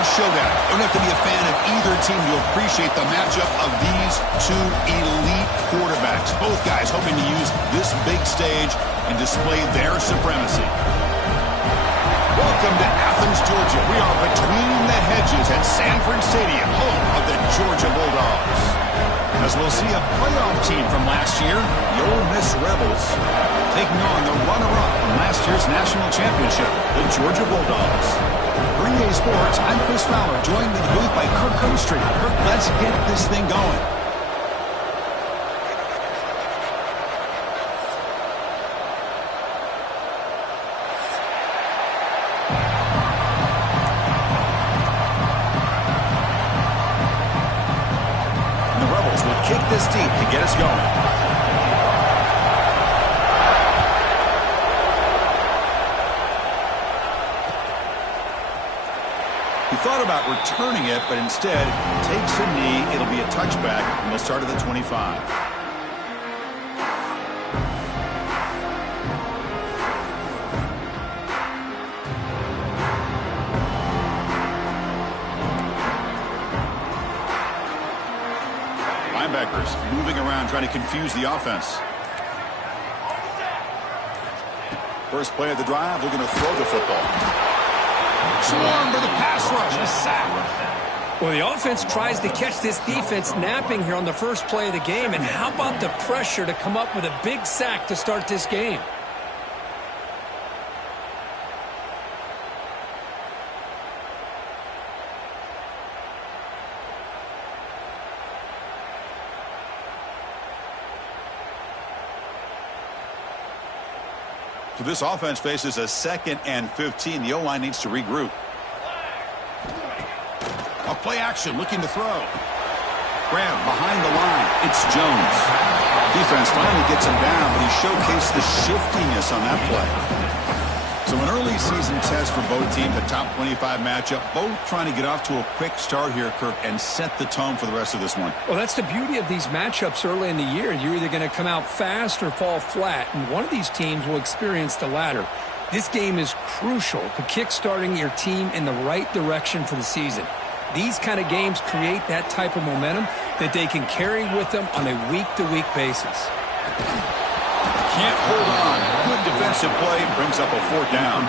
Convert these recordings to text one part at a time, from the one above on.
big showdown. You don't have to be a fan of either team to appreciate the matchup of these two elite quarterbacks. Both guys hoping to use this big stage and display their supremacy. Welcome to Athens, Georgia. We are between the hedges at Sanford Stadium, home of the Georgia Bulldogs. As we'll see a playoff team from last year, the Ole Miss Rebels, taking on the runner-up from last year's national championship, the Georgia Bulldogs. For EA Sports, I'm Chris Fowler, joined in the booth by Kirk Overstreet. Kirk, let's get this thing going. Kick this deep to get us going. He thought about returning it, but instead takes a knee. It'll be a touchback, and they'll start at the 25. Linebackers moving around, trying to confuse the offense. First play of the drive, they're going to throw the football. Swarm for the pass rush, a sack. Well, the offense tries to catch this defense napping here on the first play of the game. And how about the pressure to come up with a big sack to start this game? So this offense faces a 2nd and 15. The O-line needs to regroup. A play action, looking to throw. Grab behind the line. It's Jones. Defense finally gets him down, but he showcased the shiftiness on that play. So an early season test for both teams, a top 25 matchup. Both trying to get off to a quick start here, Kirk, and set the tone for the rest of this one. Well, that's the beauty of these matchups early in the year. You're either going to come out fast or fall flat, and one of these teams will experience the latter. This game is crucial to kick-starting your team in the right direction for the season. These kind of games create that type of momentum that they can carry with them on a week-to-week basis. Can't hold on. Good defensive play, brings up a 4th down.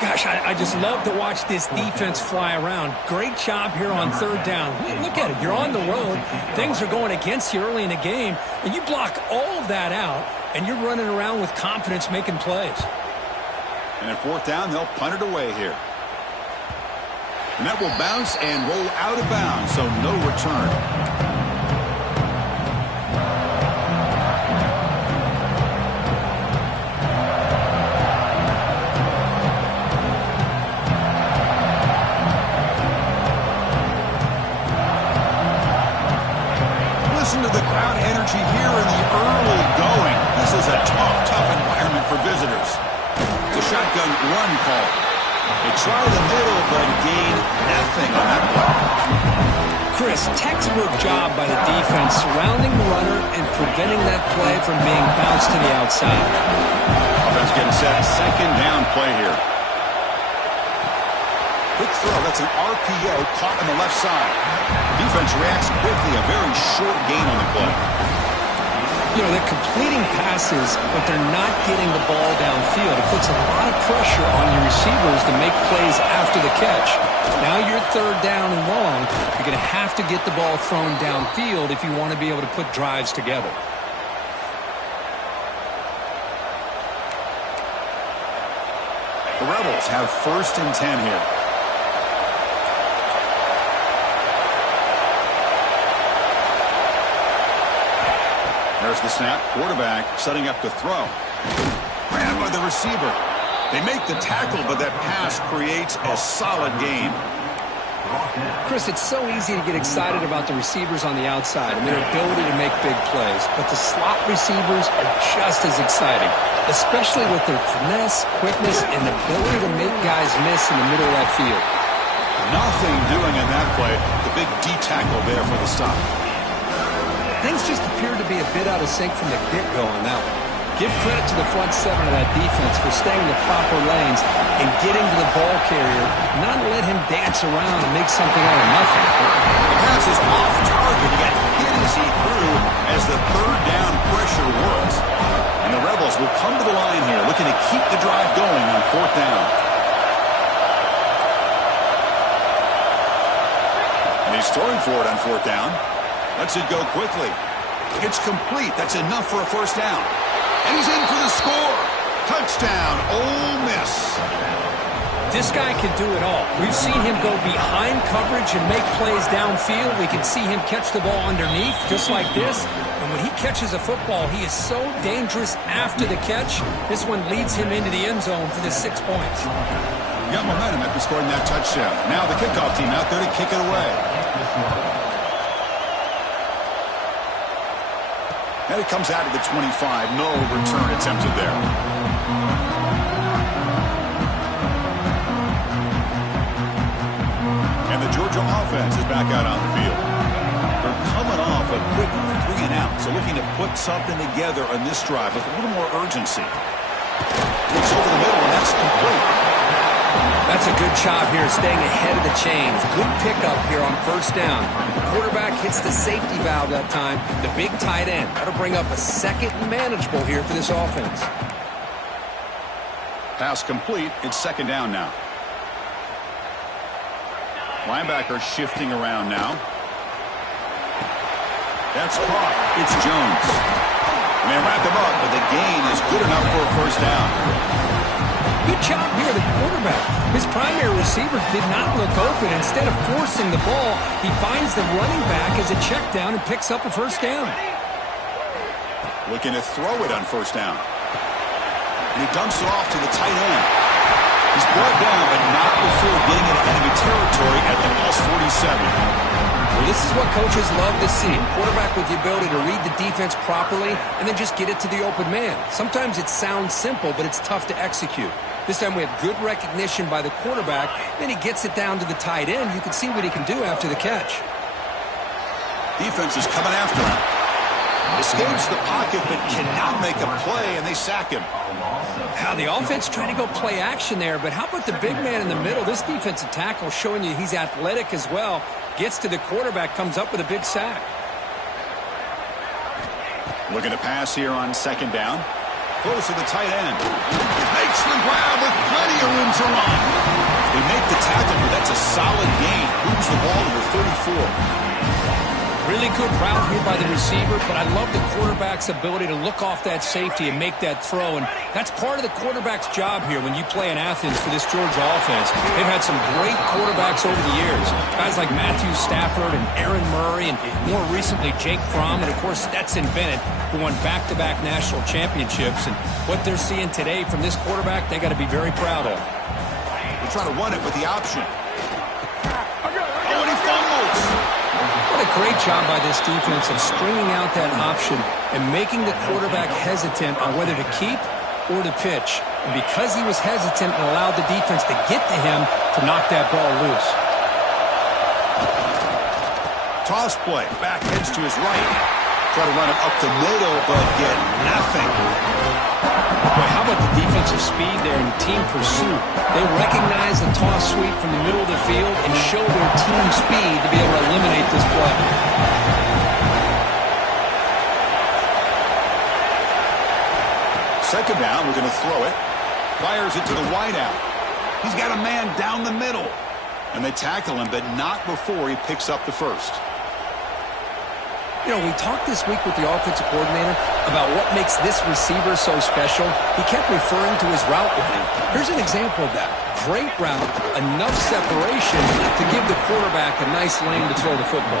Gosh, I just love to watch this defense fly around. Great job here on 3rd down. Look at it. You're on the road. Things are going against you early in the game, and you block all of that out, and you're running around with confidence making plays. And at 4th down, they'll punt it away here. And that will bounce and roll out of bounds, so no return. Listen to the crowd energy here in the early going. This is a tough environment for visitors. It's a shotgun run call. They try the middle, but gain nothing on that play. Chris, textbook job by the defense surrounding the runner and preventing that play from being bounced to the outside. Offense getting set. 2nd down play here. Quick throw. That's an RPO caught on the left side. Defense reacts quickly. A very short gain on the play. You know, they're completing passes, but they're not getting the ball downfield. It puts a lot of pressure on your receivers to make plays after the catch. Now you're 3rd down and long. You're going to have to get the ball thrown downfield if you want to be able to put drives together. The Rebels have 1st and 10 here. There's the snap. Quarterback setting up to throw. Ran by the receiver. They make the tackle, but that pass creates a solid gain. Chris, it's so easy to get excited about the receivers on the outside and their ability to make big plays, but the slot receivers are just as exciting, especially with their finesse, quickness, and ability to make guys miss in the middle of that field. Nothing doing in that play. The big D tackle there for the stop. Things just appeared to be a bit out of sync from the get-go on that one. Give credit to the front seven of that defense for staying in the proper lanes and getting to the ball carrier, not let him dance around and make something out of nothing. The pass is off target. He got hit as he threw as the third down pressure works. And the Rebels will come to the line here, looking to keep the drive going on fourth down. And he's throwing for it on fourth down. Lets it go quickly. It's complete. That's enough for a first down. And he's in for the score. Touchdown, Ole Miss. This guy can do it all. We've seen him go behind coverage and make plays downfield. We can see him catch the ball underneath, just like this. And when he catches a football, he is so dangerous after the catch. This one leads him into the end zone for the 6 points. Got momentum after scoring that touchdown. Now the kickoff team out there to kick it away. And it comes out of the 25. No return attempted there. And the Georgia offense is back out on the field. They're coming off a quick 3 and out, so looking to put something together on this drive with a little more urgency. Looks over the middle, and that's complete. That's a good job here, staying ahead of the chains. Good pickup here on first down. The quarterback hits the safety valve that time, the big tight end. That'll bring up a second and manageable here for this offense. Pass complete. It's second down now. Linebacker shifting around now. That's caught. It's Jones. And they wrap him up, but the gain is good enough for a first down. Good job here, the quarterback. His primary receiver did not look open. Instead of forcing the ball, he finds the running back as a check down and picks up a first down. Looking to throw it on first down. And he dumps it off to the tight end. He's brought down, but not before getting into enemy territory at the plus 47. Well, this is what coaches love to see. A quarterback with the ability to read the defense properly and then just get it to the open man. Sometimes it sounds simple, but it's tough to execute. This time we have good recognition by the quarterback. Then he gets it down to the tight end. You can see what he can do after the catch. Defense is coming after him. Escapes the pocket, but cannot make a play, and they sack him. Now, the offense trying to go play action there, but how about the big man in the middle? This defensive tackle showing you he's athletic as well. Gets to the quarterback, comes up with a big sack. Looking to pass here on second down. Close to the tight end. Makes the grab with plenty of room to run. They make the tackle, but that's a solid gain. Moves the ball to the 34. Really good route here by the receiver, but I love the quarterback's ability to look off that safety and make that throw, and that's part of the quarterback's job here when you play in Athens for this Georgia offense. They've had some great quarterbacks over the years, guys like Matthew Stafford and Aaron Murray, and more recently Jake Fromm, and of course Stetson Bennett, who won back-to-back national championships. And what they're seeing today from this quarterback, they got to be very proud of. They're trying to run it with the option. Oh, and he fumbles. What a great job by this defense of stringing out that option and making the quarterback hesitant on whether to keep or to pitch. And because he was hesitant and allowed the defense to get to him to knock that ball loose. Toss play. Back heads to his right. Try to run it up the middle, but get nothing. Boy, how about the defensive speed there in team pursuit? They recognize the toss sweep from the middle of the field and show their team speed to be able to eliminate this play. Second down, we're going to throw it. Fires it to the wideout. He's got a man down the middle. And they tackle him, but not before he picks up the first. You know, we talked this week with the offensive coordinator about what makes this receiver so special. He kept referring to his route running. Here's an example of that. Great route, enough separation to give the quarterback a nice lane to throw the football.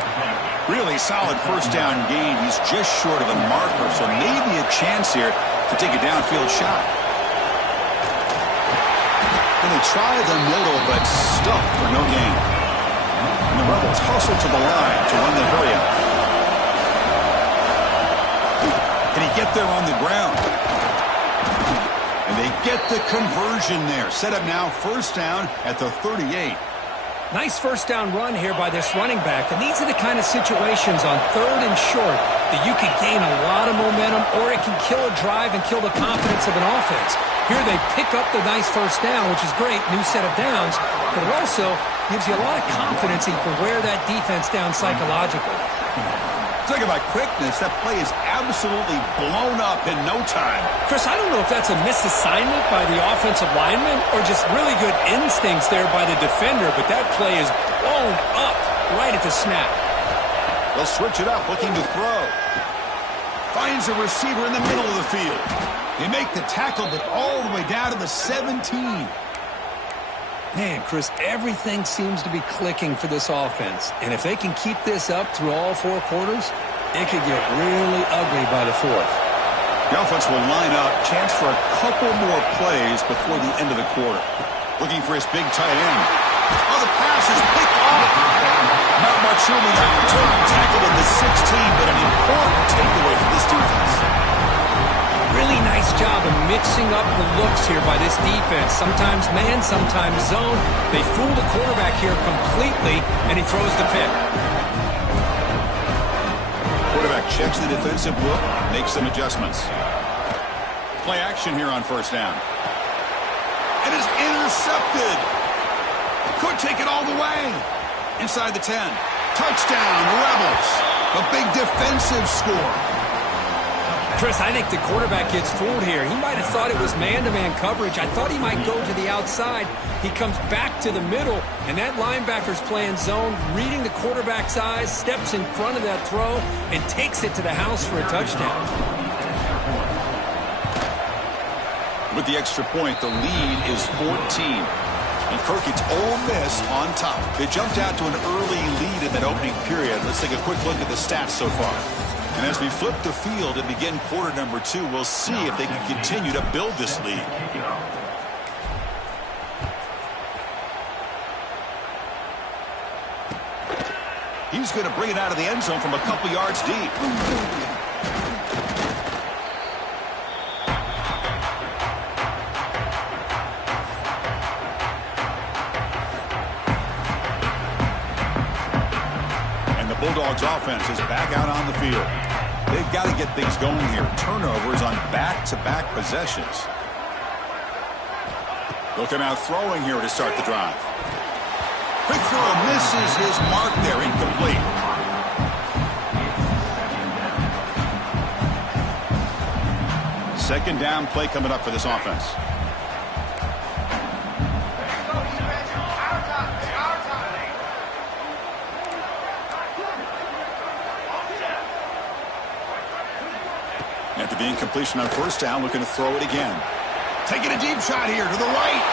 Really solid first down gain. He's just short of the marker, so maybe a chance here to take a downfield shot. And they try the middle, but stuffed for no gain. And the Rebels hustle to the line to run the hurry up. Can he get there on the ground? And they get the conversion there. Set up now first down at the 38. Nice first down run here by this running back. And these are the kind of situations on 3rd and short that you can gain a lot of momentum, or it can kill a drive and kill the confidence of an offense. Here they pick up the nice first down, which is great, new set of downs, but it also gives you a lot of confidence for where that defense down psychologically. Talking about quickness, that play is absolutely blown up in no time. Chris, I don't know if that's a misassignment by the offensive lineman or just really good instincts there by the defender, but that play is blown up right at the snap. They'll switch it up, looking to throw. Finds a receiver in the middle of the field. They make the tackle, but all the way down to the 17. Man, Chris, everything seems to be clicking for this offense. And if they can keep this up through all 4 quarters, it could get really ugly by the 4th. The offense will line up, chance for a couple more plays before the end of the quarter. Looking for his big tight end. Oh, the pass is picked off. Not much room in that return. Tackled at the 16, but an important takeaway for this defense. Really nice job of mixing up the looks here by this defense. Sometimes man, sometimes zone. They fool the quarterback here completely, and he throws the pick. Quarterback checks the defensive look, makes some adjustments. Play action here on first down. It is intercepted. Could take it all the way. Inside the 10. Touchdown, Rebels. A big defensive score. Chris, I think the quarterback gets fooled here. He might have thought it was man-to-man coverage. I thought he might go to the outside. He comes back to the middle, and that linebacker's playing zone, reading the quarterback's eyes, steps in front of that throw, and takes it to the house for a touchdown. With the extra point, the lead is 14. And Kirk, it's Ole Miss on top. They jumped out to an early lead in that opening period. Let's take a quick look at the stats so far. And as we flip the field and begin quarter number 2, we'll see if they can continue to build this lead. He's going to bring it out of the end zone from a couple yards deep. And the Bulldogs offense is back out on the field. They've got to get things going here. Turnovers on back-to-back possessions. They'll come out throwing here to start the drive. Quick throw misses his mark there. Incomplete. Second down play coming up for this offense. After the incompletion on first down, looking to throw it again. Taking a deep shot here to the right.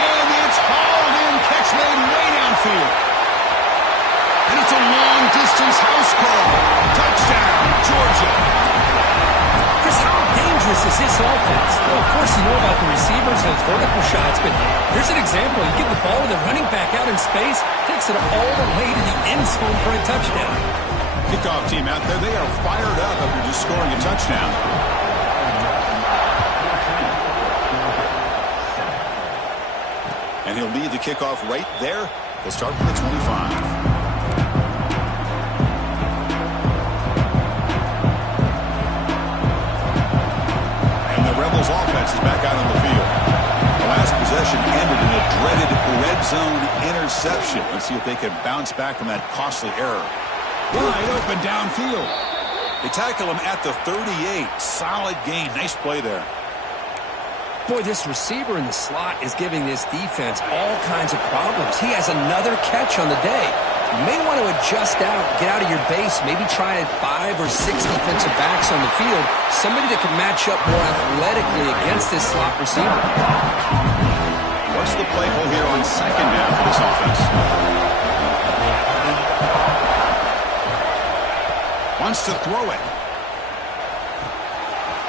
And it's hauled in. Catch made way downfield. And it's a long-distance house call. Touchdown, Georgia. Chris, how dangerous is this offense? Well, of course, you know about the receivers, those vertical shots, but here's an example. You get the ball to the running back out in space, takes it all the way to the end zone for a touchdown. Kickoff team out there, they are fired up after just scoring a touchdown. And he'll lead the kickoff right there. They'll start from the 25. And the Rebels offense is back out on the field. The last possession ended in a dreaded red zone interception. Let's see if they can bounce back from that costly error. Wide open downfield. They tackle him at the 38. Solid gain. Nice play there. Boy, this receiver in the slot is giving this defense all kinds of problems. He has another catch on the day. You may want to adjust out, get out of your base, maybe try 5 or 6 defensive backs on the field, somebody that can match up more athletically against this slot receiver. What's the play call here on second down for this offense? Wants to throw it.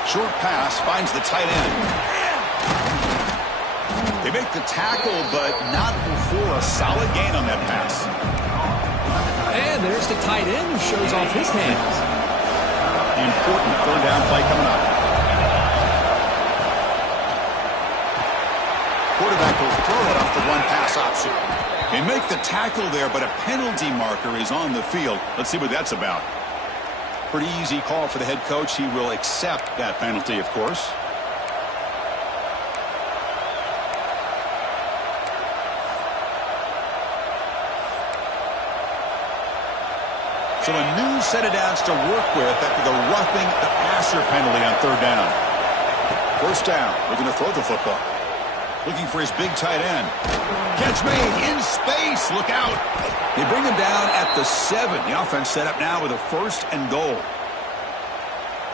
Short pass, finds the tight end. They make the tackle, but not before a solid gain on that pass. And there's the tight end who shows off his hands. The important third down play coming up. Quarterback will throw it off the one pass option. They make the tackle there, but a penalty marker is on the field. Let's see what that's about. Pretty easy call for the head coach. He will accept that penalty, of course. So a new set of downs to work with after the roughing the passer penalty on third down. First down. We're going to throw the football. Looking for his big tight end. Catch made in space. Look out. They bring him down at the 7. The offense set up now with a 1st and goal.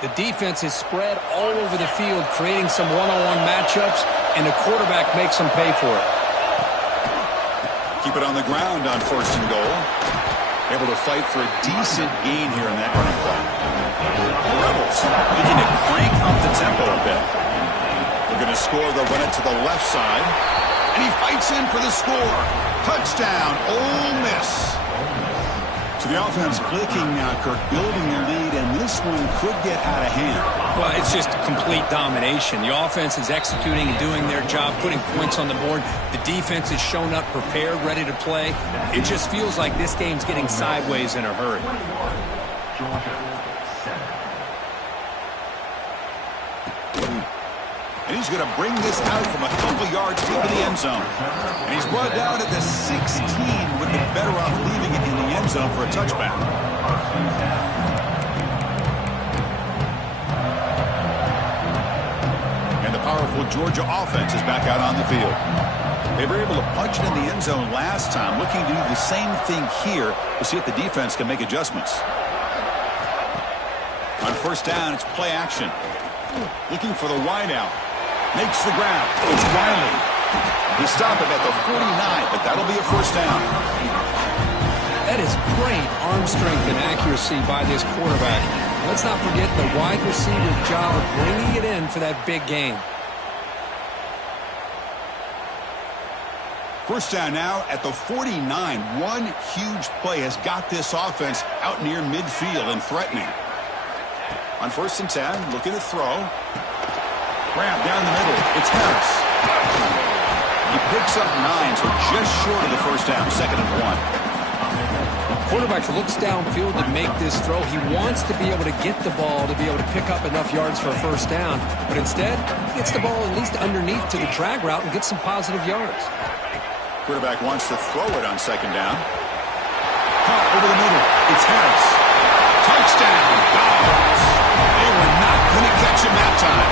The defense is spread all over the field, creating some one-on-one matchups, and the quarterback makes them pay for it. Keep it on the ground on 1st and goal. Able to fight for a decent gain here in that running play. The Rebels looking to crank up the tempo a bit. They're going to score. They'll run it to the left side. And he fights in for the score. Touchdown, Ole Miss. So the offense clicking now, Kirk, building the lead, and this one could get out of hand. Well, it's just complete domination. The offense is executing and doing their job, putting points on the board. The defense has shown up prepared, ready to play. It just feels like this game's getting sideways in a hurry. And he's going to bring this out from a couple yards deep in the end zone. And he's brought down at the 16, would be better off leaving it in the end zone for a touchback. And the powerful Georgia offense is back out on the field. They were able to punch it in the end zone last time, looking to do the same thing here to see if the defense can make adjustments. On first down, it's play action. Looking for the wideout. Makes the ground. It's Riley. He stopped it at the 49, but that'll be a first down. That is great arm strength and accuracy by this quarterback. Let's not forget the wide receiver's job of bringing it in for that big gain. First down now at the 49. One huge play has got this offense out near midfield and threatening. On 1st and 10, looking to throw. Grab down the middle. It's Harris. He picks up 9, so just short of the first down. 2nd and 1. Quarterback looks downfield to make this throw. He wants to be able to get the ball to be able to pick up enough yards for a first down. But instead, he gets the ball at least underneath to the drag route and gets some positive yards. Quarterback wants to throw it on 2nd down. Caught over the middle. It's Harris. Touchdown. Dogs. They were not going to catch him that time.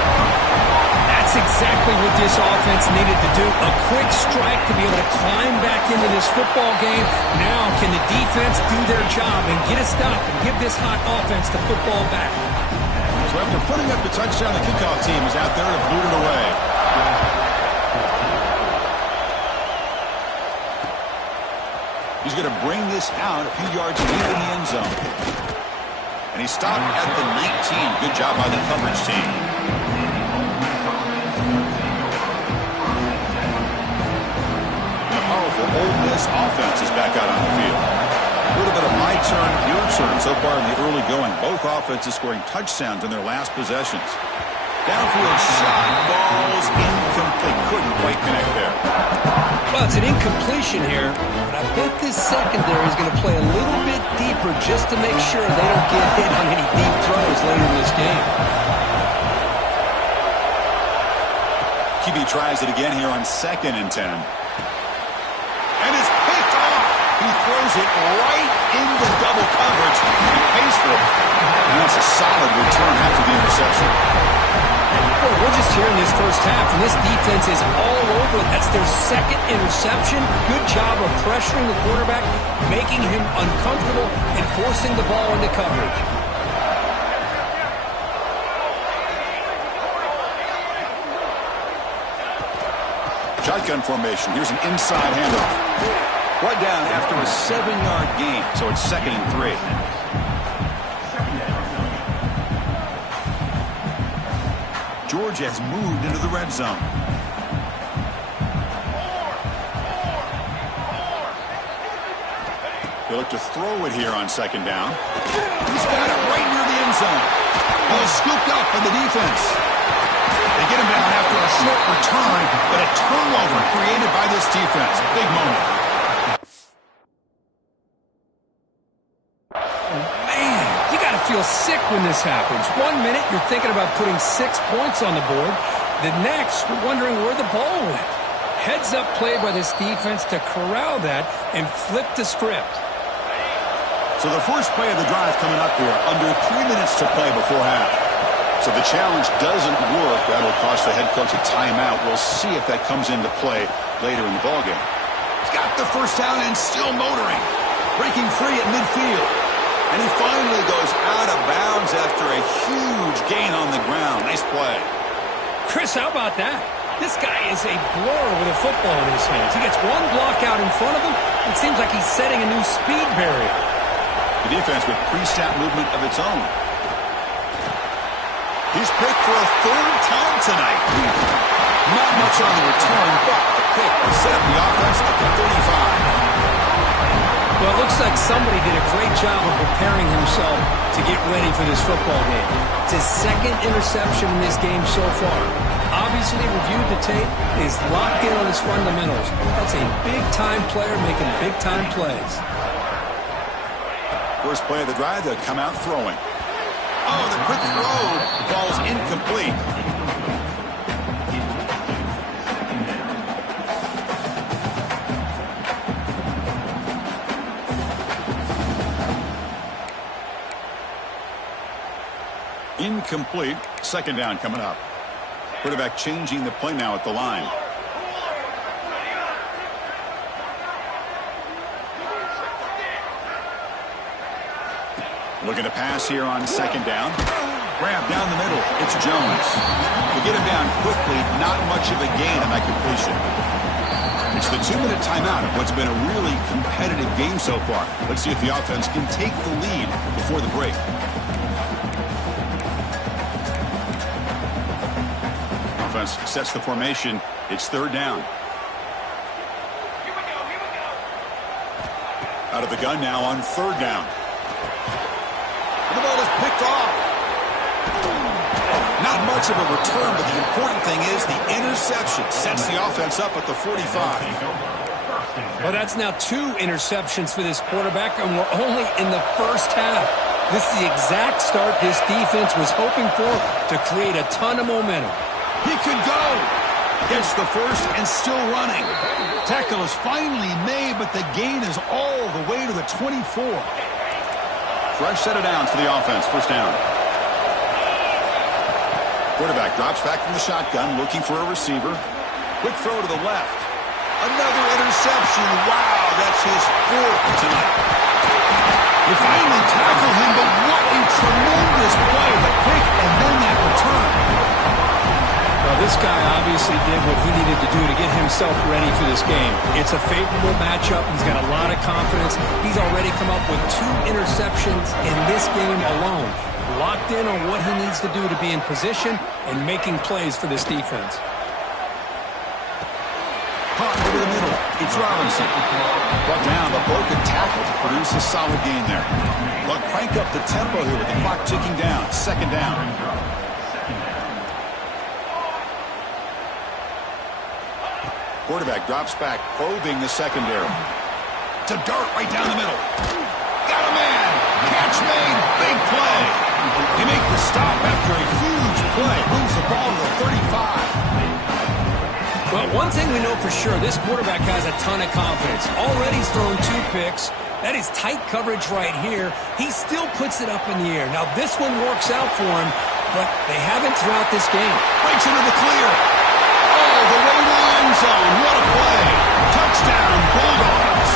That's exactly what this offense needed to do. A quick strike to be able to climb back into this football game. Now can the defense do their job and get a stop and give this hot offense the football back? So after putting up the touchdown, the kickoff team is out there to boot it away. He's going to bring this out a few yards deep in the end zone. And he stopped at the 19. Good job by the coverage team. The powerful Ole Miss offense is back out on the field. A little bit of my turn, your turn so far in the early going. Both offenses scoring touchdowns in their last possessions. Downfield shot, balls incomplete. Couldn't quite connect there. Well, it's an incompletion here, but I bet this secondary is going to play a little bit deeper just to make sure they don't get hit on any deep throws later in this game. QB tries it again here on 2nd and 10. And it's picked off. He throws it right into double coverage. He pays for it. And that's a solid return after the interception. Well, we're just here in this first half, and this defense is all over it. That's their 2nd interception. Good job of pressuring the quarterback, making him uncomfortable, and forcing the ball into coverage. Shotgun formation. Here's an inside handoff. Brought down after a 7-yard gain, so it's 2nd and 3. Georgia has moved into the red zone. They look to throw it here on 2nd down. He's got it right near the end zone. Well, scooped up by the defense. They get him down after a short return, but a turnover created by this defense. Big moment. feel sick when this happens. 1 minute, you're thinking about putting 6 points on the board. The next, you're wondering where the ball went. Heads-up play by this defense to corral that and flip the script. So the first play of the drive coming up here, under 3 minutes to play before half. So the challenge doesn't work. That'll cost the head coach a timeout. We'll see if that comes into play later in the ballgame. He's got the first down and still motoring. Breaking free at midfield. And he finally goes out of bounds after a huge gain on the ground. Nice play. Chris, how about that? This guy is a blur with a football in his hands. He gets one block out in front of him. It seems like he's setting a new speed barrier. The defense with pre-snap movement of its own. He's picked for a 3rd time tonight. Not much on the return, but the pick will set up the offense at the 35. Well, it looks like somebody did a great job of preparing himself to get ready for this football game. It's his 2nd interception in this game so far. Obviously reviewed the tape, is locked in on his fundamentals. That's a big-time player making big-time plays. First play of the drive, they'll come out throwing. Oh, the quick throw falls incomplete. Incomplete. 2nd down coming up. Quarterback changing the play now at the line. Looking to pass here on 2nd down. Grab down the middle. It's Jones. To get him down quickly, not much of a gain on that completion. It's the 2-minute timeout of what's been a really competitive game so far. Let's see if the offense can take the lead before the break. Offense sets the formation. It's 3rd down. Out of the gun now on 3rd down. The ball is picked off. Not much of a return, but the important thing is the interception sets the offense up at the 45. Well, that's now 2 interceptions for this quarterback, and we're only in the first half. This is the exact start this defense was hoping for to create a ton of momentum. He could go. Gets the first and still running. Tackle is finally made, but the gain is all the way to the 24. Fresh set of downs for the offense. First down. Quarterback drops back from the shotgun, looking for a receiver. Quick throw to the left. Another interception. Wow, that's his 4th tonight. They finally tackle him, but what a tremendous play. The pick and then that return. Well, this guy obviously did what he needed to do to get himself ready for this game. It's a favorable matchup. He's got a lot of confidence. He's already come up with 2 interceptions in this game alone. Locked in on what he needs to do to be in position and making plays for this defense. Caught over the middle. It's Robinson. Brought down, the broken tackle to produce a solid gain there. But crank up the tempo here with the clock ticking down. 2nd down. Quarterback drops back, probing the secondary. To dart right down the middle. Got a man. Catch made. Big play. They make the stop after a huge play. Moves the ball to the 35. Well, one thing we know for sure, this quarterback has a ton of confidence. Already he's thrown 2 picks. That is tight coverage right here. He still puts it up in the air. Now, this one works out for him, but they haven't throughout this game. Breaks into the clear. Oh, the way to the end zone. What a play. Touchdown, Bulldogs.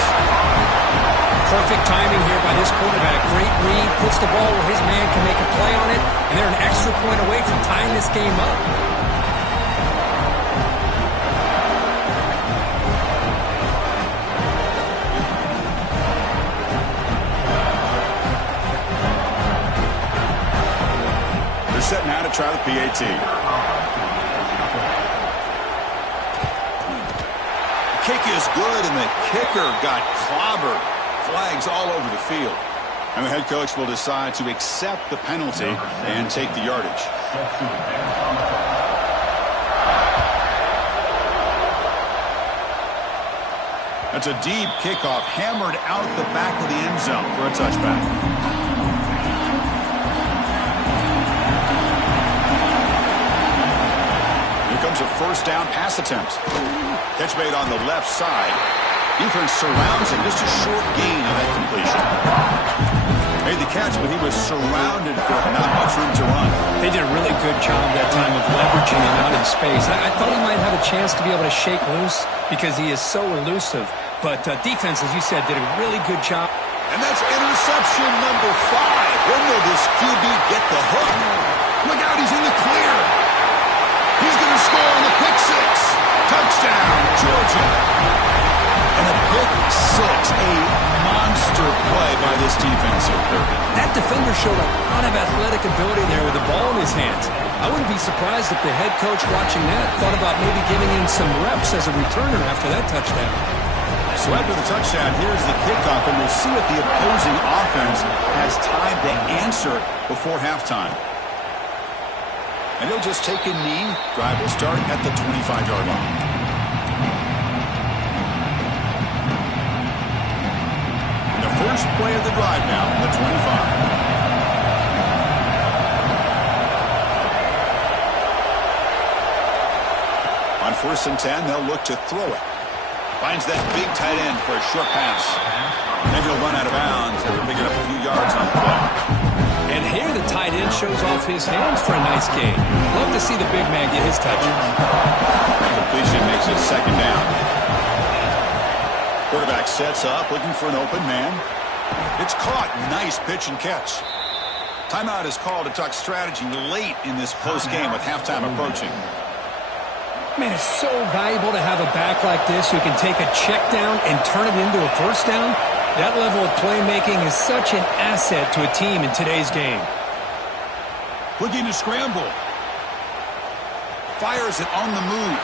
Perfect timing here by this quarterback. Great read, puts the ball where his man can make a play on it, and they're an extra point away from tying this game up. They're set now to try the PAT. Kick is good, and the kicker got clobbered. Flags all over the field. And the head coach will decide to accept the penalty and take the yardage. That's a deep kickoff, hammered out the back of the end zone for a touchback. a first down pass attempt. Catch made on the left side. Defense surrounds him. Just a short gain on that completion. Made the catch, but he was surrounded for not much room to run. They did a really good job that time of leveraging him out in space. I thought he might have a chance to be able to shake loose because he is so elusive. But defense, as you said, did a really good job. And that's interception number 5. When will this QB get the hook? Look out, he's in the clear. He's going to score on the pick 6. Touchdown, Georgia. And a pick 6, a monster play by this defense here. That defender showed a lot of athletic ability there with the ball in his hands. I wouldn't be surprised if the head coach watching that thought about maybe giving him some reps as a returner after that touchdown. So after the touchdown, here's the kickoff, and we'll see if the opposing offense has time to answer before halftime. And he'll just take a knee. Drive will start at the 25-yard line. And the first play of the drive now from the 25. On 1st and 10, they'll look to throw it. Finds that big tight end for a short pass. And he'll run out of bounds after picking up a few yards on the play. And here the tight end shows off his hands for a nice gain. Love to see the big man get his touches. Completion makes it 2nd down. Quarterback sets up, looking for an open man. It's caught. Nice pitch and catch. Timeout is called to talk strategy late in this close game with halftime approaching. Man, it's so valuable to have a back like this who can take a check down and turn it into a first down. That level of playmaking is such an asset to a team in today's game. Looking to scramble. Fires it on the move.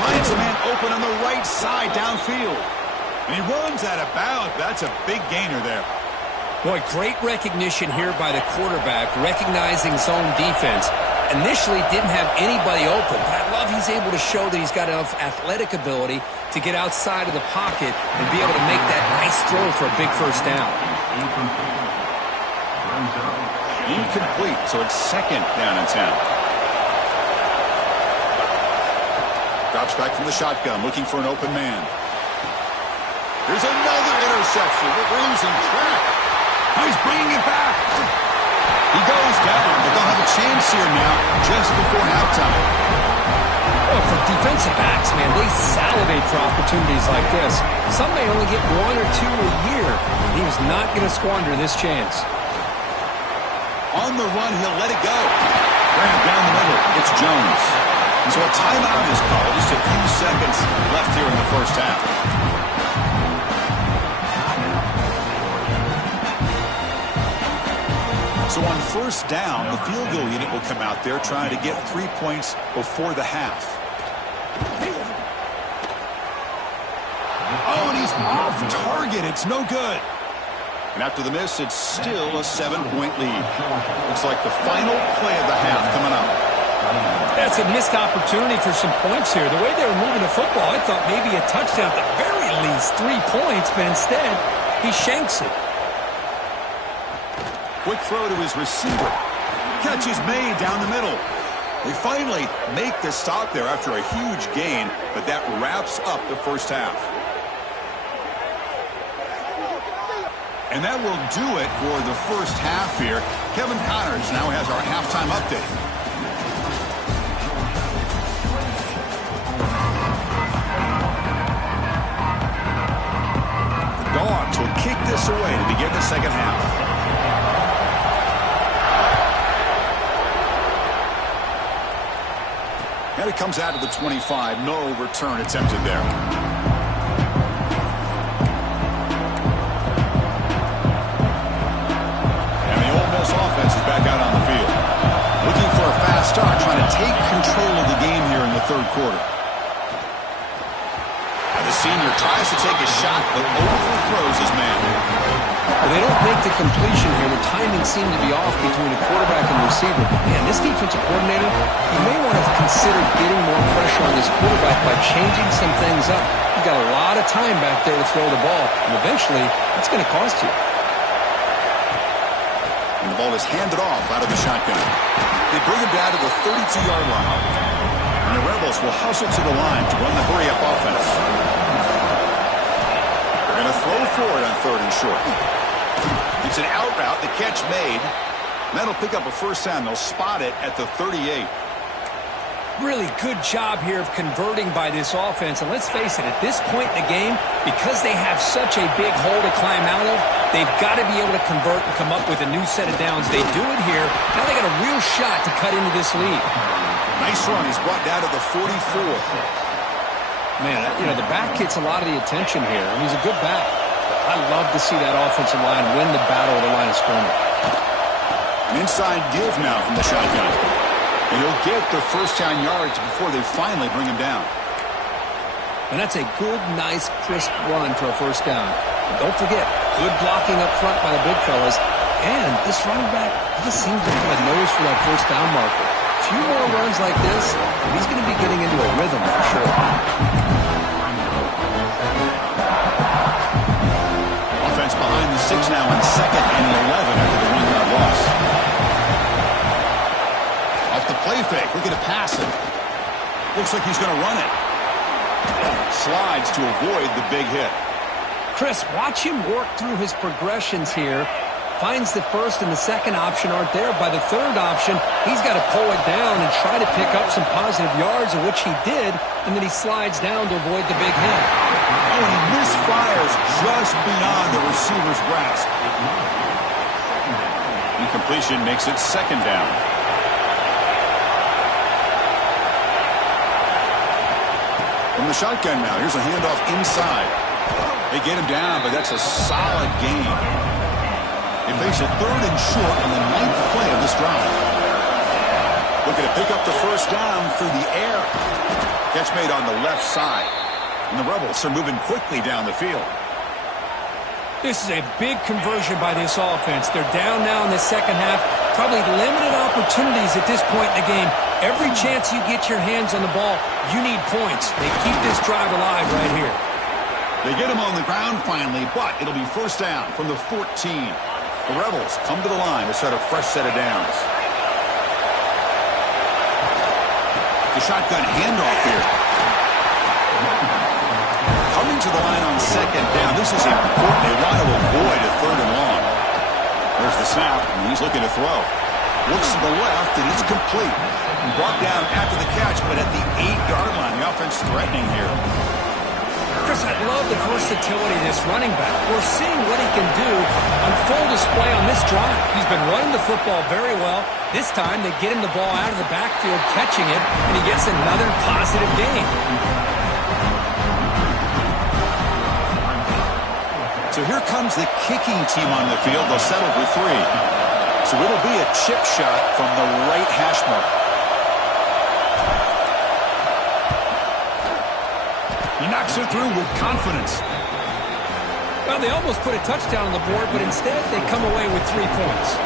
Finds a man open on the right side downfield. And he runs out of bounds. That's a big gainer there. Boy, great recognition here by the quarterback, recognizing zone defense. Initially didn't have anybody open, but I love he's able to show that he's got enough athletic ability to get outside of the pocket and be able to make that nice throw for a big first down. Incomplete, so it's 2nd down and 10. Drops back from the shotgun, looking for an open man. There's another interception. We're losing track. He's bringing it back. He goes down, but they'll have a chance here now just before halftime. Oh, for defensive backs, man, they salivate for opportunities like this. Some may only get 1 or 2 a year. He was not going to squander this chance. On the run, he'll let it go. Grant down the middle. It's Jones. So a timeout is called. Just a few seconds left here in the first half. So on 1st down, the field goal unit will come out there trying to get 3 points before the half. Oh, and he's off target. It's no good. And after the miss, it's still a 7-point lead. Looks like the final play of the half coming up. That's a missed opportunity for some points here. The way they were moving the football, I thought maybe a touchdown at the very least, 3 points, but instead, he shanks it. Quick throw to his receiver. Catch is made down the middle. They finally make the stop there after a huge gain, but that wraps up the first half. And that will do it for the first half here. Kevin Connors now has our halftime update. The Dogs will kick this away to begin the second half. And it comes out of the 25. No return attempted there. And the Ole Miss offense is back out on the field. Looking for a fast start, trying to take control of the game here in the 3rd quarter. And the senior tries to take a shot, but overthrows his man. Well, they don't make the completion here. The timing seemed to be off between the quarterback and receiver. But, man, this defensive coordinator, he may want to consider getting more pressure on this quarterback by changing some things up. You've got a lot of time back there to throw the ball, and eventually it's going to cost you. And the ball is handed off out of the shotgun. They bring him down to the 32-yard line. And the Rebels will hustle to the line to run the hurry-up offense. They're going to throw for it on 3rd and short. It's an out route. The catch made. And that'll pick up a first down. They'll spot it at the 38. Really good job here of converting by this offense. And let's face it, at this point in the game, because they have such a big hole to climb out of, they've got to be able to convert and come up with a new set of downs. They do it here. Now they got a real shot to cut into this lead. Nice run. He's brought down to the 44. Man, you know, the back gets a lot of the attention here, and he's a good back. I love to see that offensive line win the battle of the line of scrimmage. An inside give now from the shotgun. And he'll get the first down yards before they finally bring him down. And that's a good, nice, crisp run for a first down. And don't forget, good blocking up front by the big fellas. And this running back, he just seems to have a nose for that first down marker. A few more runs like this, he's going to be getting into a rhythm for sure. Offense behind the 6 now on 2nd and 11 after the 1-yard loss. Off the play fake, looking to pass it. Looks like he's going to run it. Slides to avoid the big hit. Chris, watch him work through his progressions here. Finds the first and the second option aren't there. By the third option, he's got to pull it down and try to pick up some positive yards, of which he did, and then he slides down to avoid the big hit. Oh, and he misfires just beyond the receiver's grasp. Incompletion makes it 2nd down. From the shotgun now, here's a handoff inside. They get him down, but that's a solid gain. They face a 3rd and short on the 9th play of this drive. Looking to pick up the first down through the air. Catch made on the left side. And the Rebels are moving quickly down the field. This is a big conversion by this offense. They're down now in the second half. Probably limited opportunities at this point in the game. Every chance you get your hands on the ball, you need points. They keep this drive alive right here. They get him on the ground finally, but it'll be first down from the 14. The Rebels come to the line to start a fresh set of downs. The shotgun handoff here. Coming to the line on 2nd down. This is important. They want to avoid a 3rd and long. There's the snap, and he's looking to throw. Looks to the left, and it's complete. Brought down after the catch, but at the 8-yard line. The offense threatening here. Chris, I love the versatility of this running back. We're seeing what he can do on full display on this drive. He's been running the football very well. This time, they get him the ball out of the backfield, catching it, and he gets another positive gain. So here comes the kicking team on the field. They'll settle for 3. So it'll be a chip shot from the right hash mark. He knocks it through with confidence. Well, they almost put a touchdown on the board, but instead they come away with 3 points.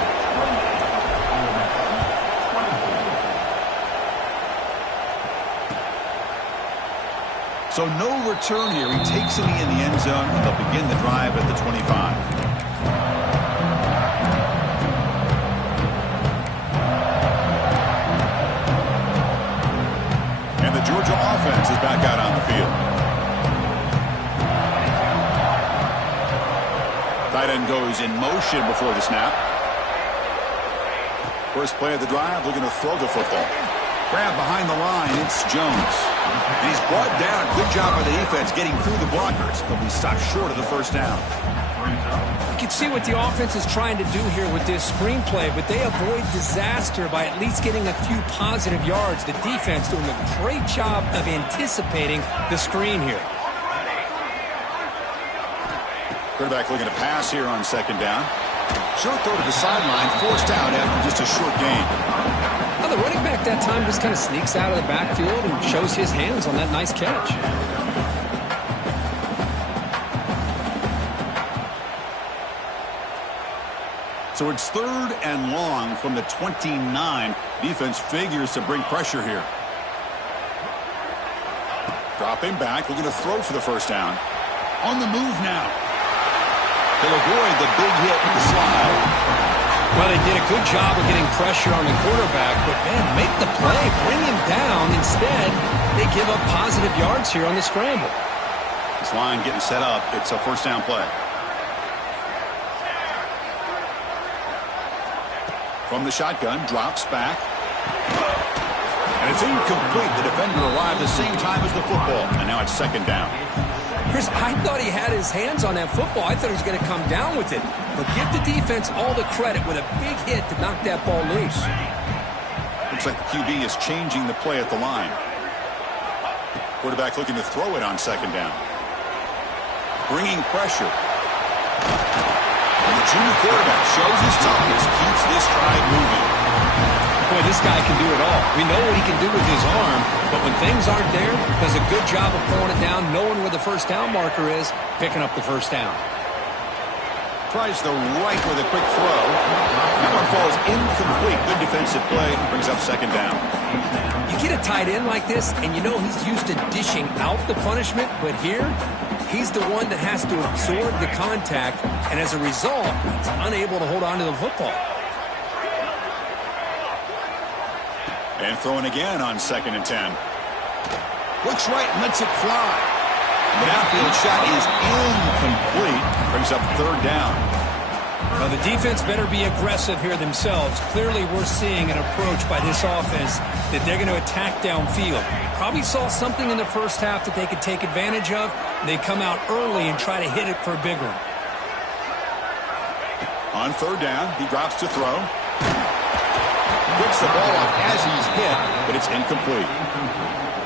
So no return here. He takes it in the end zone, and they'll begin the drive at the 25. And the Georgia offense is back out on the field. Tight end goes in motion before the snap. First play of the drive, looking to throw the football. Grab behind the line, it's Jones. And he's brought down. Good job by the defense getting through the blockers. But he stopped short of the first down. You can see what the offense is trying to do here with this screenplay, but they avoid disaster by at least getting a few positive yards. The defense doing a great job of anticipating the screen here. Quarterback looking to pass here on 2nd down. Short throw to the sideline, forced out after just a short gain. Well, the running back that time just kind of sneaks out of the backfield and shows his hands on that nice catch. So it's 3rd and long from the 29. Defense figures to bring pressure here. Dropping back, looking to throw for the first down. On the move now. He'll avoid the big hit with the slide. Well, they did a good job of getting pressure on the quarterback, but, man, make the play, bring him down. Instead, they give up positive yards here on the scramble. This line getting set up. It's a first down play. From the shotgun, drops back. And it's incomplete. The defender arrived the same time as the football. And now it's second down. Chris, I thought he had his hands on that football. I thought he was going to come down with it. But give the defense all the credit with a big hit to knock that ball loose. Looks like the QB is changing the play at the line. Quarterback looking to throw it on second down. Bringing pressure. And the junior quarterback shows his toughness, keeps this drive moving. Boy, this guy can do it all. We know what he can do with his arm, but when things aren't there, does a good job of pulling it down, knowing where the first down marker is, picking up the first down. Tries the right with a quick throw. That one falls incomplete. Good defensive play. Brings up second down. You get a tight end like this, and you know he's used to dishing out the punishment, but here, he's the one that has to absorb the contact, and as a result, he's unable to hold on to the football. And throwing again on second and 10. Looks right and lets it fly. The downfield shot is incomplete. Brings up third down. Well, the defense better be aggressive here themselves. Clearly, we're seeing an approach by this offense that they're going to attack downfield. Probably saw something in the first half that they could take advantage of. They come out early and try to hit it for a big one. On third down, he drops to throw. Picks the ball off as he's hit, but it's incomplete.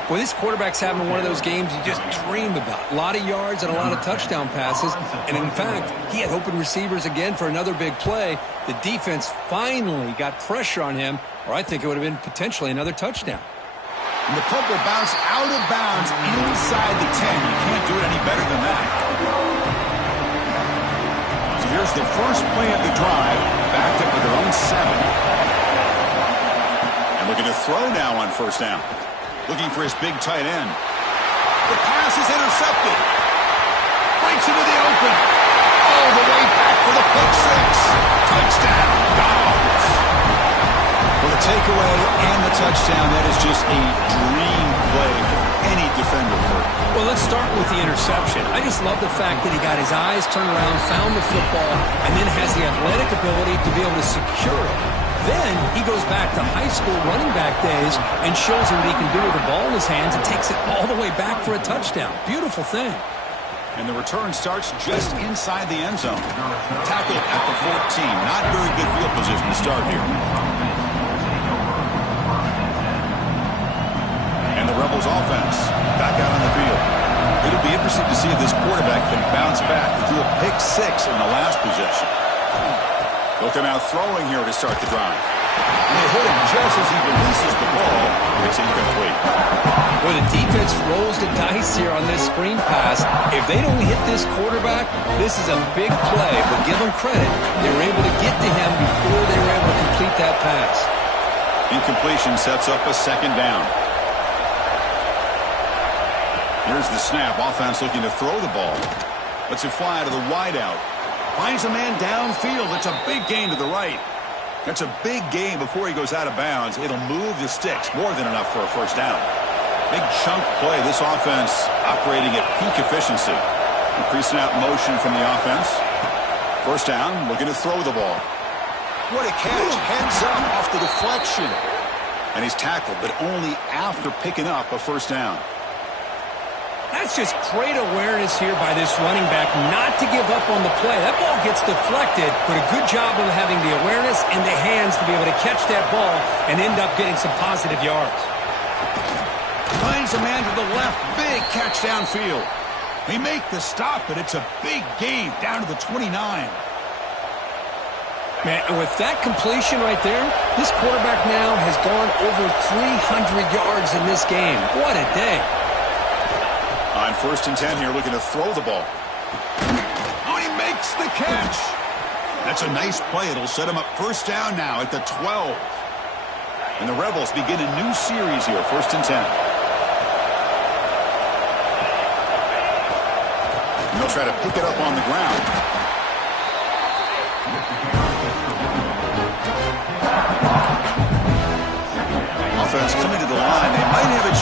Well, this quarterback's having one of those games you just dream about. A lot of yards and a lot of touchdown passes. And, in fact, he had open receivers again for another big play. The defense finally got pressure on him, or I think it would have been potentially another touchdown. And the punt will bounce out of bounds inside the 10. You can't do it any better than that. So here's the first play of the drive, backed up with their own 7. And looking to throw now on first down. Looking for his big tight end. The pass is intercepted. Breaks into the open. All the way back for the pick six. Touchdown, Dogs. Well, the takeaway and the touchdown, that is just a dream play for any defender. Well, let's start with the interception. I just love the fact that he got his eyes turned around, found the football, and then has the athletic ability to be able to secure it. Then he goes back to high school running back days and shows him what he can do with the ball in his hands and takes it all the way back for a touchdown. Beautiful thing. And the return starts just inside the end zone. Tackled at the 14. Not very good field position to start here. And the Rebels offense back out on the field. It'll be interesting to see if this quarterback can bounce back to a pick six in the last possession. They'll come out throwing here to start the drive. And they hit him just as he releases the ball. It's incomplete. Well, the defense rolls the dice here on this screen pass. If they don't hit this quarterback, this is a big play. But give them credit. They were able to get to him before they were able to complete that pass. Incompletion sets up a second down. Here's the snap. Offense looking to throw the ball. Lets it fly to the wideout. Finds a man downfield. It's a big gain to the right. That's a big gain before he goes out of bounds. It'll move the sticks. More than enough for a first down. Big chunk play. This offense operating at peak efficiency. Increasing out motion from the offense. First down. Looking to throw the ball. What a catch. Heads up off the deflection. And he's tackled, but only after picking up a first down. That's just great awareness here by this running back not to give up on the play. That ball gets deflected, but a good job of having the awareness and the hands to be able to catch that ball and end up getting some positive yards. Finds a man to the left. Big catch downfield. They make the stop, but it's a big gain down to the 29. Man, with that completion right there, this quarterback now has gone over 300 yards in this game. What a day. On first and 10 here, looking to throw the ball. Oh, he makes the catch. That's a nice play. It'll set him up first down now at the 12. And the Rebels begin a new series here, first and 10. And they'll try to pick it up on the ground.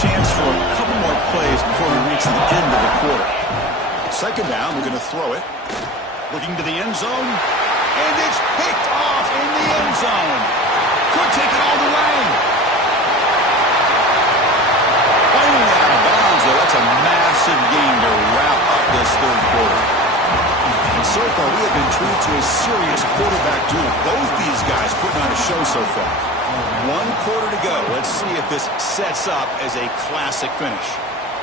chance for a couple more plays before we reach the end of the quarter. Second down, we're going to throw it. Looking to the end zone. And it's picked off in the end zone. Could take it all the way. Finally out of bounds, though. That's a massive gain to wrap up this third quarter. And so far, we have been treated to a serious quarterback duel. Both these guys putting on a show so far. 1 quarter to go. Let's see if this sets up as a classic finish.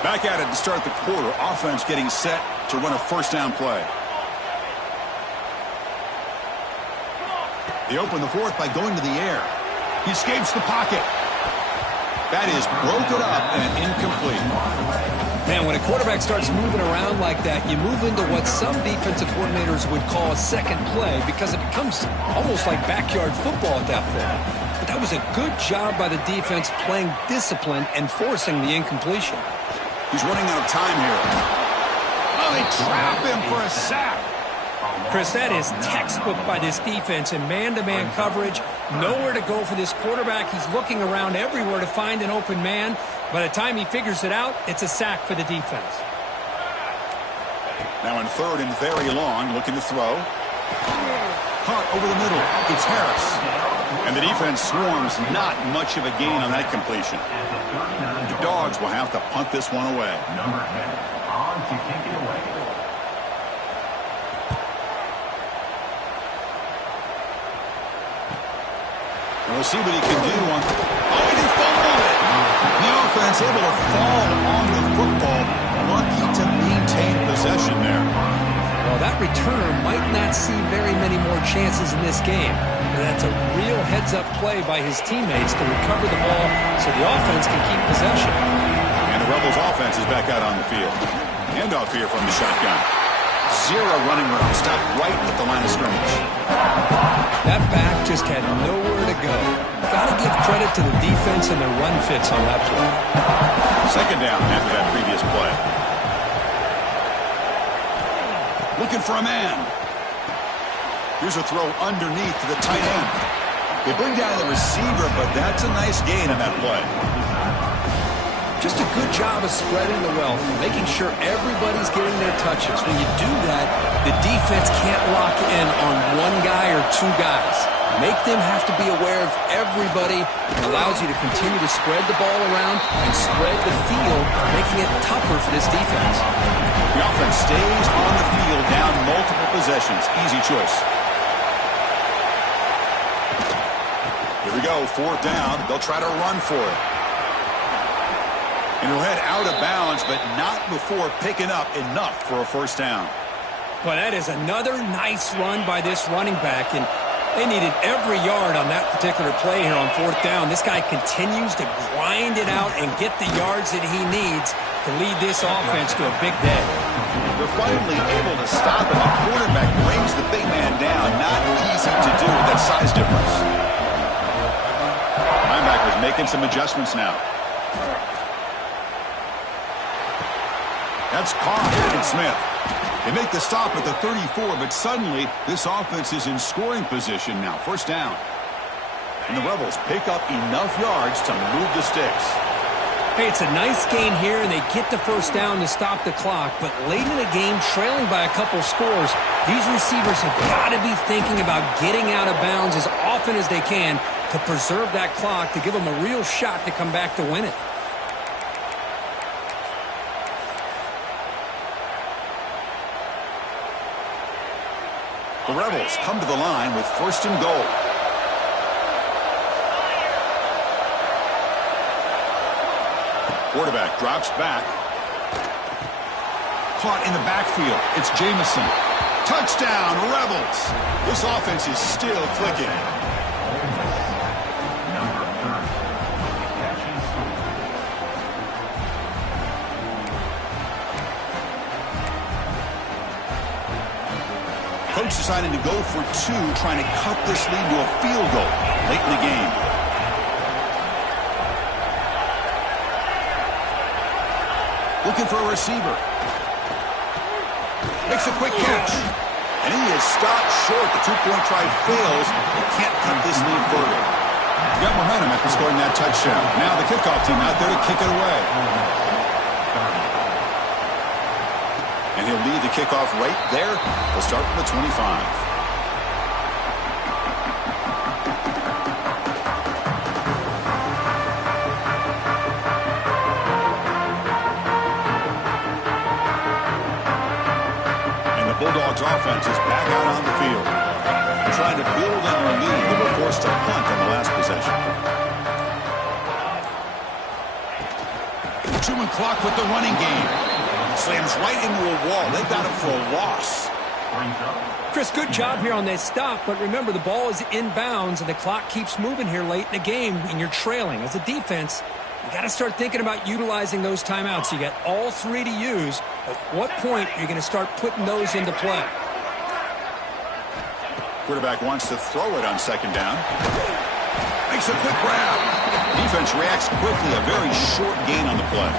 Back at it to start the quarter. Offense getting set to run a first down play. They open the fourth by going to the air. He escapes the pocket. That is broken up and incomplete. Man, when a quarterback starts moving around like that, you move into what some defensive coordinators would call a second play because it becomes almost like backyard football at that point. But that was a good job by the defense playing discipline and forcing the incompletion. He's running out of time here. Oh, they trap him for a sack. Chris, that is textbook by this defense in man-to-man coverage. Nowhere to go for this quarterback. He's looking around everywhere to find an open man. By the time he figures it out, it's a sack for the defense. Now in third and very long, looking to throw. Caught over the middle. It's Harris. And the defense swarms, not much of a gain on that completion. The Dogs will have to punt this one away. Number 10 on to kick it away. We'll see what he can do on... Oh, and he fumbled it! The offense able to fall on the football. Lucky to maintain possession there. Well, that returner might not see very many more chances in this game. But that's a real heads-up play by his teammates to recover the ball so the offense can keep possession. And the Rebels offense is back out on the field. Handoff here from the shotgun. Zero running room. Stopped right at the line of scrimmage. That back just had nowhere to go. Got to give credit to the defense and their run fits on that play. Second down after that previous play. Looking for a man. Here's a throw underneath to the tight end. They bring down the receiver, but that's a nice gain on that play. Just a good job of spreading the wealth, making sure everybody's getting their touches. When you do that, the defense can't lock in on one guy or two guys. Make them have to be aware of everybody. It allows you to continue to spread the ball around and spread the field, making it tougher for this defense. The offense stays on the field down multiple possessions. Easy choice. Here we go, fourth down. They'll try to run for it. And he'll head out of bounds, but not before picking up enough for a first down. Well, that is another nice run by this running back, and they needed every yard on that particular play here on fourth down. This guy continues to grind it out and get the yards that he needs to lead this offense to a big day. They're finally able to stop him. The quarterback brings the big man down. Not easy to do with that size difference. Linebacker's making some adjustments now. That's caught in Smith. They make the stop at the 34, but suddenly this offense is in scoring position now. First down. And the Rebels pick up enough yards to move the sticks. Hey, it's a nice gain here, and they get the first down to stop the clock. But late in the game, trailing by a couple scores, these receivers have got to be thinking about getting out of bounds as often as they can to preserve that clock, to give them a real shot to come back to win it. The Rebels come to the line with first and goal. Quarterback drops back. Caught in the backfield. It's Jamison. Touchdown, Rebels. This offense is still clicking. Coach deciding to go for two, trying to cut this lead to a field goal late in the game. Looking for a receiver. Makes a quick catch. And he is stopped short. The two-point try fails. They can't cut this lead further. Got momentum after scoring that touchdown. Now the kickoff team out there to kick it away. And he'll lead the kickoff right there. They'll start from the 25. Bulldogs offense is back out on the field. They're trying to build on their lead. They were forced to punt on the last possession. Truman clock with the running game. Slams right into a wall. They got him for a loss. Chris, good job here on that stop, but remember the ball is inbounds and the clock keeps moving here late in the game and you're trailing. As a defense, you got to start thinking about utilizing those timeouts. You got all three to use. At what point are you going to start putting those into play? Quarterback wants to throw it on second down. Makes a quick grab. Defense reacts quickly. A very short gain on the play.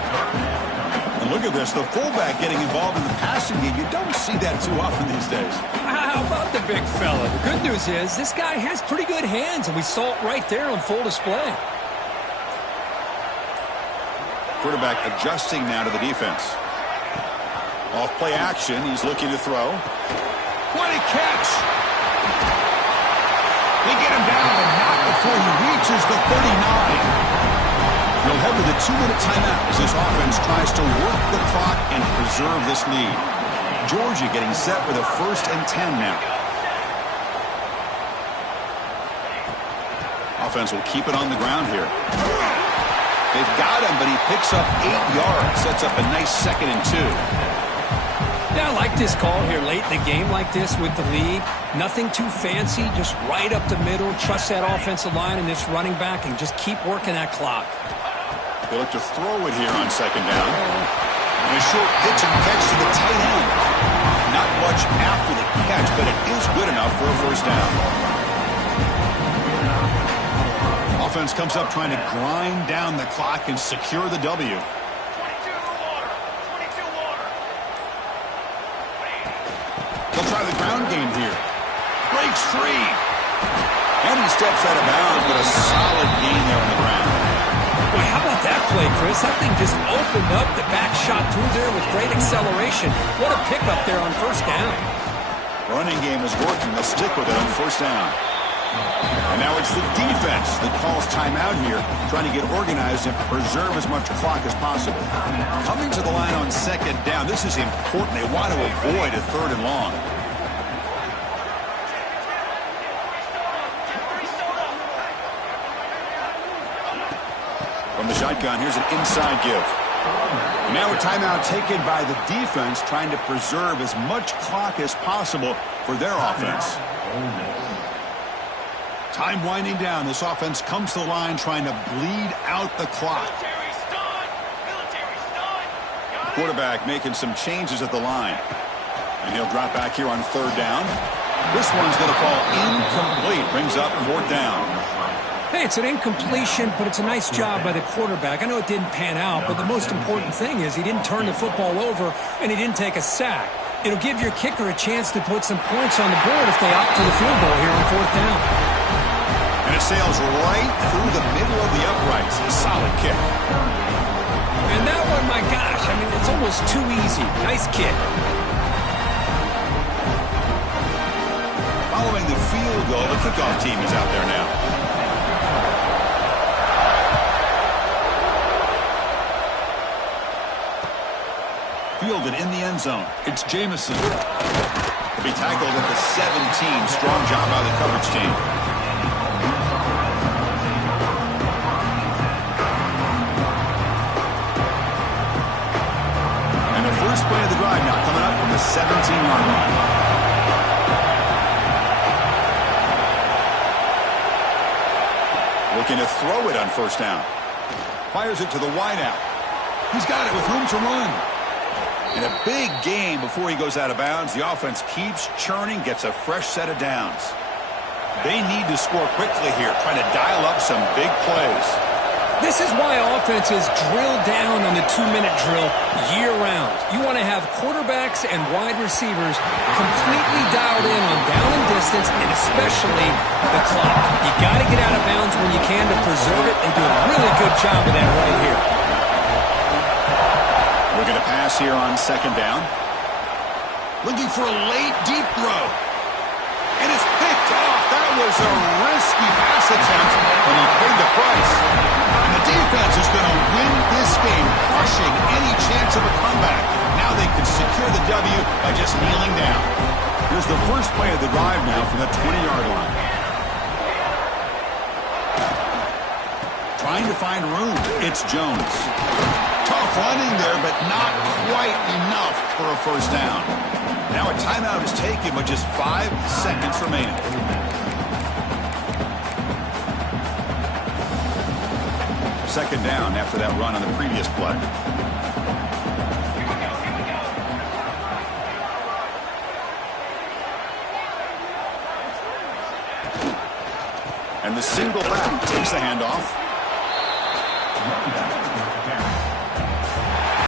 And look at this. The fullback getting involved in the passing game. You don't see that too often these days. How about the big fella? The good news is this guy has pretty good hands, and we saw it right there on full display. Quarterback adjusting now to the defense. Off play action. He's looking to throw. What a catch! They get him down, but not before he reaches the 39. They'll head to the 2-minute timeout as this offense tries to work the clock and preserve this lead. Georgia getting set with a 1st and 10 now. Offense will keep it on the ground here. They've got him, but he picks up 8 yards. Sets up a nice 2nd and 2. Yeah, I like this call here late in the game like this with the lead. Nothing too fancy, just right up the middle. Trust that offensive line and this running back and just keep working that clock. They look to throw it here on 2nd down. And a short pitch and catch to the tight end. Not much after the catch, but it is good enough for a 1st down. Offense comes up trying to grind down the clock and secure the W. They'll try the ground game here. Breaks free. And he steps out of bounds with a solid gain there on the ground. Boy, how about that play, Chris? That thing just opened up. The back shot through there with great acceleration. What a pickup there on 1st down. Running game is working. They'll stick with it on 1st down. And now it's the defense that calls timeout here, trying to get organized and preserve as much clock as possible. Coming to the line on 2nd down, this is important. They want to avoid a 3rd and long. From the shotgun, here's an inside give. And now a timeout taken by the defense, trying to preserve as much clock as possible for their offense. Time winding down. This offense comes to the line trying to bleed out the clock. The quarterback making some changes at the line. And he'll drop back here on 3rd down. This one's going to fall incomplete. Brings up 4th down. Hey, it's an incompletion, but it's a nice job by the quarterback. I know it didn't pan out, but the most important thing is he didn't turn the football over and he didn't take a sack. It'll give your kicker a chance to put some points on the board if they opt for the field goal here on 4th down. And it sails right through the middle of the uprights. A solid kick. And that one, my gosh, I mean, it's almost too easy. Nice kick. Following the field goal, the kickoff team is out there now. Fielded in the end zone. It's Jamison. He'll be tackled at the 17. Strong job by the coverage team. And the first play of the drive now coming up from the 17-yard line. Looking to throw it on 1st down. Fires it to the wideout. He's got it with room to run. In a big game before he goes out of bounds, the offense keeps churning, gets a fresh set of downs. They need to score quickly here, trying to dial up some big plays. This is why offenses drill down on the 2-minute drill year-round. You want to have quarterbacks and wide receivers completely dialed in on down and distance, and especially the clock. You got to get out of bounds when you can to preserve it. They do a really good job of that right here. We're going to pass here on second down. Looking for a late, deep throw. And it's picked off. That was a risky pass attempt, but he paid the price. And the defense is going to win this game, crushing any chance of a comeback. Now they can secure the W by just kneeling down. Here's the first play of the drive now from the 20-yard line. Trying to find room. It's Jones. Tough running there, but not quite enough for a first down. Now a timeout is taken with just 5 seconds remaining. Second down after that run on the previous play. And the single back takes the handoff.